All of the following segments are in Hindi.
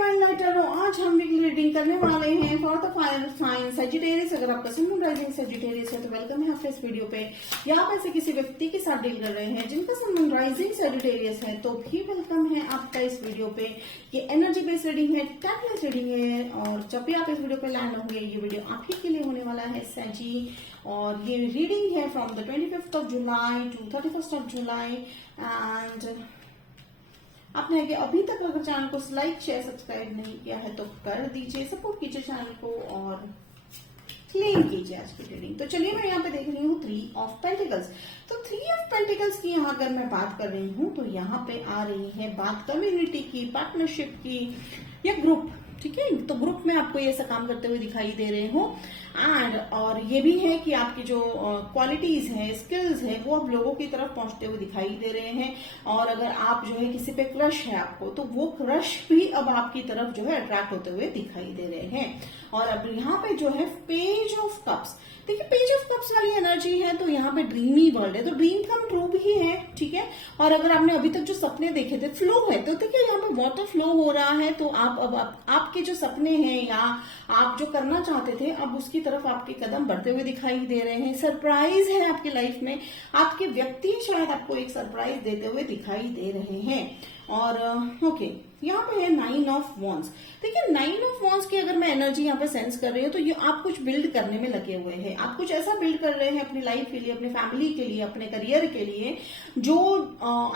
डिवाइन लाइट टैरो, आज हम वीकली रीडिंग करने वाले हैं for the fire sign Sagittarius. अगर आपका सन मून राइजिंग सजिटेरियस है तो वेलकम है आपके इस वीडियो पे। या आप ऐसे किसी व्यक्ति के साथ डील कर रहे हैं जिनका सन मून राइजिंग सजिटेरियस है तो भी वेलकम है आपका इस वीडियो पे। ये एनर्जी बेस्ड रीडिंग है, टाइमलेस रीडिंग है, और जब भी आप इस वीडियो पे लैंड होंगे ये वीडियो आप ही के लिए होने वाला है सजी। और ये रीडिंग है from the 25th of July to 31st of July। And आपने अभी तक अगर चैनल को लाइक शेयर सब्सक्राइब नहीं किया है तो कर दीजिए, सपोर्ट कीजिए चैनल को और क्लेम कीजिए आज की रीडिंग। तो चलिए मैं यहाँ पे देख रही हूँ 3 of Pentacles। तो 3 of Pentacles की यहाँ अगर मैं बात कर रही हूँ तो यहाँ पे आ रही है बात कम्युनिटी की, पार्टनरशिप की या ग्रुप। ठीक है, तो ग्रुप में आपको ये ऐसा काम करते हुए दिखाई दे रहे हो। एंड और ये भी है कि आपकी जो क्वालिटीज है, स्किल्स है, वो अब लोगों की तरफ पहुंचते हुए दिखाई दे रहे हैं। और अगर आप जो है किसी पे क्रश है आपको तो वो क्रश भी अब आपकी तरफ जो है अट्रैक्ट होते हुए दिखाई दे रहे हैं। और अब यहाँ पे जो है पेज ऑफ कप्स, देखिए पेज ऑफ कप्स वाली एनर्जी है तो यहाँ पे ड्रीमी वर्ल्ड है, तो ड्रीम कम ट्रू भी है। ठीक है, और अगर आपने अभी तक जो सपने देखे थे फ्लो है, तो देखिए यहाँ पे वाटर फ्लो हो रहा है। तो आप अब आपके जो सपने हैं या आप जो करना चाहते थे अब उसकी तरफ आपके कदम बढ़ते हुए दिखाई दे रहे हैं। सरप्राइज है आपकी लाइफ में, आपके व्यक्ति शायद आपको एक सरप्राइज देते हुए दिखाई दे रहे हैं। और ओके, यहाँ पे है 9 of Wands। देखिए 9 of Wands की अगर मैं एनर्जी यहाँ पे सेंस कर रही हूँ तो ये आप कुछ बिल्ड करने में लगे हुए हैं। आप कुछ ऐसा बिल्ड कर रहे हैं अपनी लाइफ के लिए, अपने फैमिली के लिए, अपने करियर के लिए, जो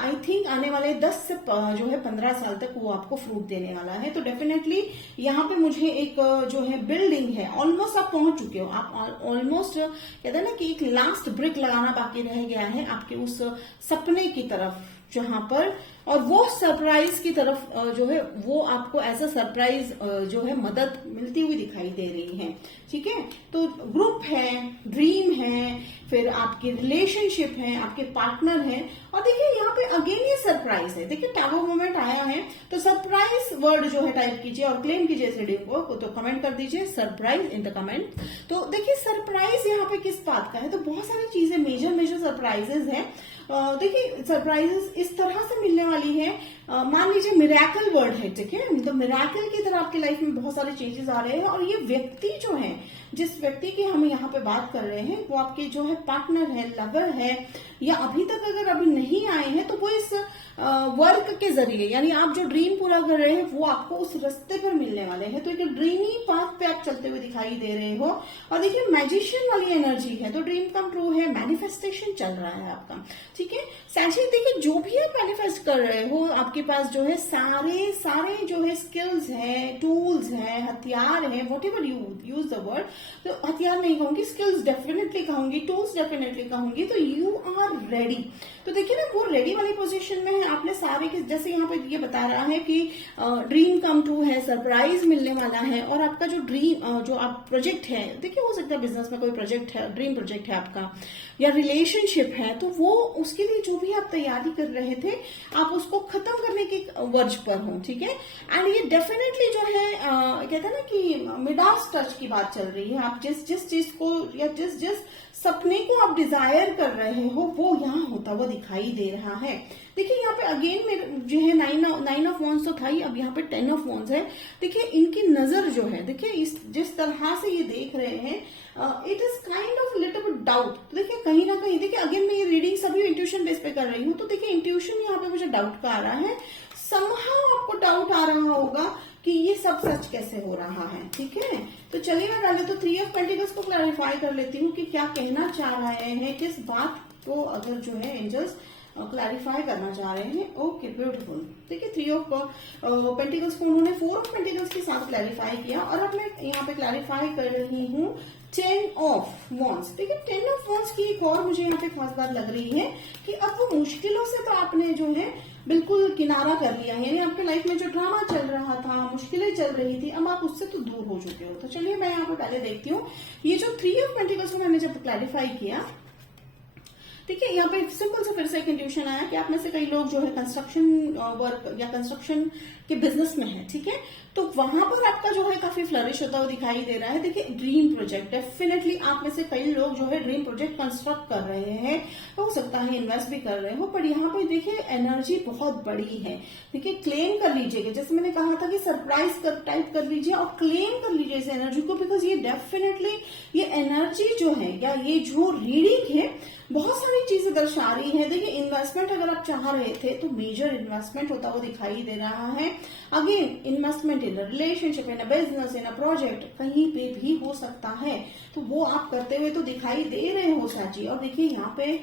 आई थिंक आने वाले 10 से जो है 15 साल तक वो आपको फ्रूट देने वाला है। तो डेफिनेटली यहाँ पे मुझे एक जो है बिल्डिंग है, ऑलमोस्ट आप पहुंच चुके हो। आप ऑलमोस्ट कहते हैं ना कि एक लास्ट ब्रिक लगाना बाकी रह गया है आपके उस सपने की तरफ जहां पर, और वो सरप्राइज की तरफ जो है वो आपको एज अ सरप्राइज जो है मदद मिलती हुई दिखाई दे रही है। ठीक है, तो ग्रुप है, ड्रीम है, फिर आपकी रिलेशनशिप है, आपके पार्टनर है। और देखिए यहाँ पे अगेन ये सरप्राइज है। देखिए टैरो मोमेंट आया है तो सरप्राइज वर्ड जो है टाइप कीजिए और क्लेम कीजिए इस रीडिंग को। तो कमेंट कर दीजिए सरप्राइज इन द कमेंट। तो देखिए सरप्राइज यहाँ पे किस बात का है, तो बहुत सारी चीजें मेजर सरप्राइजेस है। देखिए सरप्राइजेस इस तरह से मिलने वाली है, मान लीजिए मिरेकल वर्ड है। ठीक है, तो मिरेकल की तरह आपकी लाइफ में बहुत सारे चेंजेस आ रहे हैं। और ये व्यक्ति जो है, जिस व्यक्ति की हम यहाँ पे बात कर रहे हैं वो आपके जो है पार्टनर है, लवर है, या अभी तक अगर नहीं आए हैं तो वो इस वर्क के जरिए, यानी आप जो ड्रीम पूरा कर रहे हैं वो आपको उस रास्ते पर मिलने वाले हैं। तो एक ड्रीमी पाथ पे आप चलते हुए दिखाई दे रहे हो। और देखिए मैजिशियन वाली एनर्जी है तो ड्रीम कम ट्रू है, मैनिफेस्टेशन चल रहा है आपका। ठीक है, सैची देखिए जो भी आप मैनिफेस्ट कर रहे हो आपके पास जो है सारे जो है स्किल्स है, टूल्स है, हथियार है, what ever you use the word. तो हथियार नहीं कहूंगी, स्किल्स डेफिनेटली कहूंगी, टूल्स डेफिनेटली कहूंगी। तो यू आर रेडी। तो देखिए ना वो रेडी वाली पोजीशन में है। आपने सारे के जैसे यहाँ पे ये बता रहा है कि ड्रीम कम ट्रू है, सरप्राइज मिलने वाला है। और आपका जो ड्रीम जो आप प्रोजेक्ट है, देखिए हो सकता है बिजनेस में कोई प्रोजेक्ट है, ड्रीम प्रोजेक्ट है आपका, या रिलेशनशिप है, तो वो उसके लिए जो भी आप तैयारी कर रहे थे आप उसको खत्म करने के वर्ज पर हो। ठीक है, एंड ये डेफिनेटली जो है कहते हैं ना कि मिडास टच की बात चल रही है। आप जिस चीज को या जिस सपने को आप डिजायर कर रहे हो वो यहाँ होता हुआ दिखाई दे रहा है। देखिए यहाँ पे अगेन में जो है 9 of Wands तो था ही, अब यहाँ पे 10 of Wands है। देखिए इनकी नजर जो है, देखिए इस जिस तरह से ये देख रहे हैं, it is kind of little bit doubt. तो देखिए कहीं ना कहीं, देखिए अगेन मैं ये रीडिंग सभी इंट्यूशन बेस पे कर रही हूँ तो देखिए इंट्यूशन यहाँ पे मुझे डाउट का आ रहा है। समहाउ आपको डाउट आ रहा होगा कि ये सब सच कैसे हो रहा है। ठीक है, तो चलिए मैं पहले तो 3 of Pentacles को क्लैरिफाई कर लेती हूँ कि क्या कहना चाह रहे हैं, किस बात को अगर जो है एंजल्स क्लैरिफाई करना चाह रहे हैं। Okay beautiful. देखिए 3 of Pentacles को उन्होंने 4 of Pentacles के साथ क्लैरिफाई किया। और अब मैं यहाँ पे क्लैरिफाई कर रही हूँ 10 of Wands। देखिए 10 of Wands की एक और मुझे यहाँ पे खास बात लग रही है कि अब वो मुश्किलों से तो आपने जो है बिल्कुल किनारा कर लिया है, यानी आपके लाइफ में जो ड्रामा चल रहा था, मुश्किलें चल रही थी, अब आप उससे तो दूर हो चुके हो। तो चलिए मैं यहाँ पे पहले देखती हूँ ये जो 3 of Pentacles को मैंने जब क्लैरिफाई किया देखिए यहाँ पे सिंपल से फिर से एक इंट्यूशन आया कि आप में से कई लोग जो है कंस्ट्रक्शन वर्क या कंस्ट्रक्शन के बिजनेस में है, ठीक है, तो वहां पर आपका जो है काफी फ्लरिश होता हुआ दिखाई दे रहा है। देखिए ड्रीम प्रोजेक्ट, डेफिनेटली आप में से कई लोग जो है ड्रीम प्रोजेक्ट कंस्ट्रक्ट कर रहे हैं, हो सकता है इन्वेस्ट भी कर रहे हो, पर यहाँ पर देखिए एनर्जी बहुत बड़ी है। देखिए क्लेम कर लीजिएगा, जैसे मैंने कहा था कि सरप्राइज कर टाइप कर लीजिए और क्लेम कर लीजिए इस एनर्जी को, बिकॉज ये डेफिनेटली ये एनर्जी जो है या ये जो रीडिंग है बहुत सारी चीजें दर्शा रही है। देखिए इन्वेस्टमेंट अगर आप चाह रहे थे तो मेजर इन्वेस्टमेंट होता हुआ दिखाई दे रहा है। Again investment in a relationship, in a business, in a project, कहीं पे भी हो सकता है, तो वो आप करते हुए तो दिखाई दे रहे हो साजी। और देखिए यहाँ पे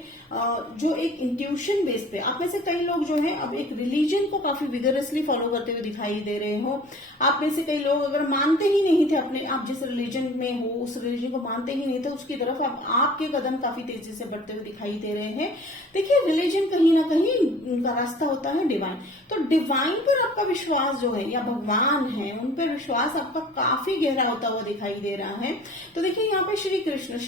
जो एक इंट्यूशन बेस पे आप में से कई लोग जो है अब एक रिलीजन को काफी विगरसली फॉलो करते हुए दिखाई दे रहे हो। आप में से कई लोग अगर मानते ही नहीं थे अपने, आप जिस रिलीजन में हो उस रिलीजन को मानते ही नहीं थे, उसकी तरफ अब आपके कदम काफी तेजी से बढ़ते हुए दिखाई दे रहे हैं। देखिए रिलीजन कहीं ना कहीं उनका रास्ता होता है डिवाइन, तो डिवाइन पर आपका विश्वास जो है या भगवान है उन पर विश्वास आपका काफी गहरा होता हुआ दिखाई दे रहा है। तो देखिए यहाँ पे श्री कृष्ण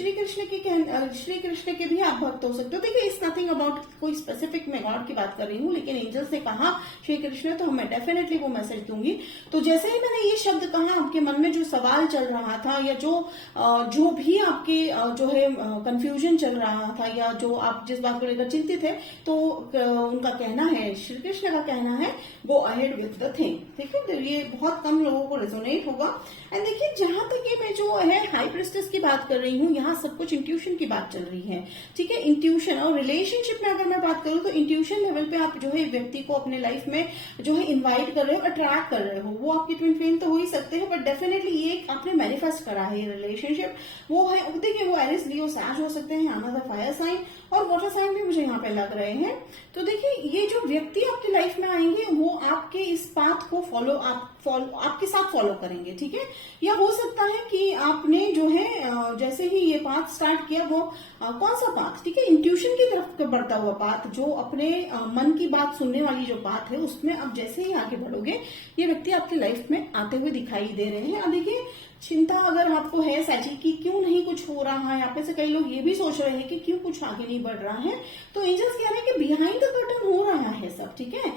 के भी आप भक्त हो सकते हो। देखिए इट्स नथिंग अबाउट कोई स्पेसिफिक मैं गॉड की बात कर रही हूँ, लेकिन एंजल्स ने कहा श्री कृष्ण, तो मैं डेफिनेटली वो मैसेज दूंगी। तो जैसे ही मैंने ये शब्द कहा, आपके मन में जो सवाल चल रहा था या जो भी आपके जो है कंफ्यूजन चल रहा था या जो आप जिस बात को लेकर चिंतित है, तो उनका कहना है, श्री कृष्ण का कहना है, go ahead with the thing. देखिए तो ये बहुत कम लोगों को रेजोनेट होगा। एंड देखिए जहां तक ये मैं जो है हाई प्रिस्टेस की बात कर रही हूँ, यहाँ सब कुछ इंट्यूशन की बात चल रही है, ठीक है। इंट्यूशन और रिलेशनशिप में अगर मैं बात करूँ तो इंट्यूशन लेवल पे आप जो है व्यक्ति को अपने लाइफ में जो है इन्वाइट कर रहे हो, अट्रैक्ट कर रहे हो। वो आपकी ट्विन फ्लेम तो हो ही सकते हैं, बट डेफिनेटली ये आपने मैनिफेस्ट करा है ये रिलेशनशिप। वो है, देखिए वो एरिस, लियो, सैज हो सकते हैं, अनदर फायर साइन और वाटर साइन भी मुझे यहाँ पे लग रहे हैं। तो देखिए ये जो व्यक्ति आपकी लाइफ में आएंगे वो आपके इस पाथ को आपके साथ फॉलो करेंगे, ठीक है। या हो सकता है कि आपने जो है जैसे ही ये पाथ स्टार्ट किया, वो कौन सा पाथ, ठीक है, इंट्यूशन की तरफ बढ़ता हुआ पाथ, जो अपने मन की बात सुनने वाली जो पाथ है, उसमें आप जैसे ही आगे बढ़ोगे ये व्यक्ति आपकी लाइफ में आते हुए दिखाई दे रहे हैं। अब देखिए चिंता अगर आपको है साची कि क्यों नहीं कुछ हो रहा है, आप में से कई लोग ये भी सोच रहे हैं कि क्यों कुछ आगे नहीं बढ़ रहा है, तो एंजल्स कह रहे हैं कि बिहाइंड द कर्टन हो रहा है सब, ठीक है।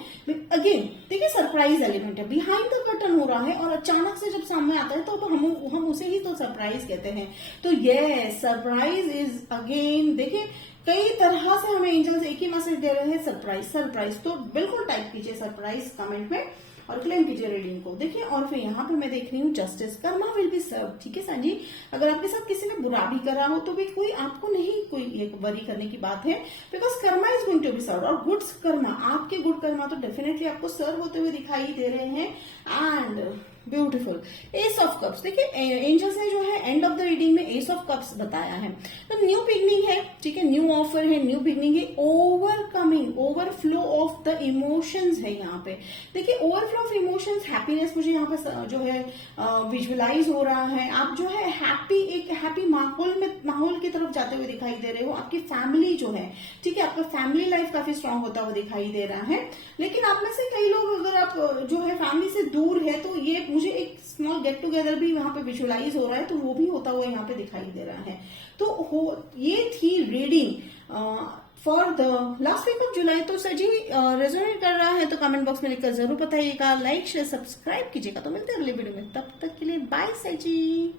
अगेन देखिए सरप्राइज एलिमेंट है, बिहाइंड द कर्टन हो रहा है और अचानक से जब सामने आता है तो हम उसे ही तो सरप्राइज कहते हैं। तो ये सरप्राइज इज अगेन, देखिए कई तरह से हमें एंजल्स एक ही मैसेज दे रहे हैं, सरप्राइज। तो बिल्कुल टाइप कीजिए सरप्राइज कमेंट में और क्लेम कीजिए रीडिंग को। देखिए और फिर यहाँ पे मैं देख रही हूँ justice, karma will be serve, ठीक है सांजी। अगर आपके साथ किसी ने बुरा भी करा हो तो भी कोई आपको नहीं कोई एक वरी करने की बात है, because karma is going to be serve. और गुड कर्मा, आपके गुड कर्मा तो डेफिनेटली आपको सर्व होते हुए दिखाई दे रहे हैं। And beautiful S of cups, देखिए एंजल्स ने जो है एंड ऑफ द रीडिंग में एस ऑफ कप्स बताया है, तो न्यू बिगनिंग है, ठीक है, न्यू ऑफर है, न्यू बिगनिंग है, overcoming, overflow of the emotions है यहाँ पे। देखिए ओवरफ्लो ऑफ इमोशंस, हैप्पीनेस मुझे यहाँ पे जो है विजुअलाइज हो रहा है। आप जो है एक हैप्पी माहौल की तरफ जाते हुए दिखाई दे रहे हो। आपकी फैमिली जो है, ठीक है, आपका फैमिली लाइफ काफी स्ट्रांग होता हुआ दिखाई दे रहा है। लेकिन आप में से कई लोग अगर आप जो है फैमिली से दूर है, तो ये मुझे एक स्मॉल गेट टुगेदर भी वहां पे विजुअलाइज हो रहा है, तो वो भी होता हुआ यहाँ पे दिखाई दे रहा है। तो ये थी reading for the last week of July. तो सर जी रेजोनेट कर रहा है तो कमेंट बॉक्स में लिखकर जरूर बताइएगा, लाइक शेयर सब्सक्राइब कीजिएगा। तो मिलते हैं अगले वीडियो में, तब तक के लिए बाय सर जी।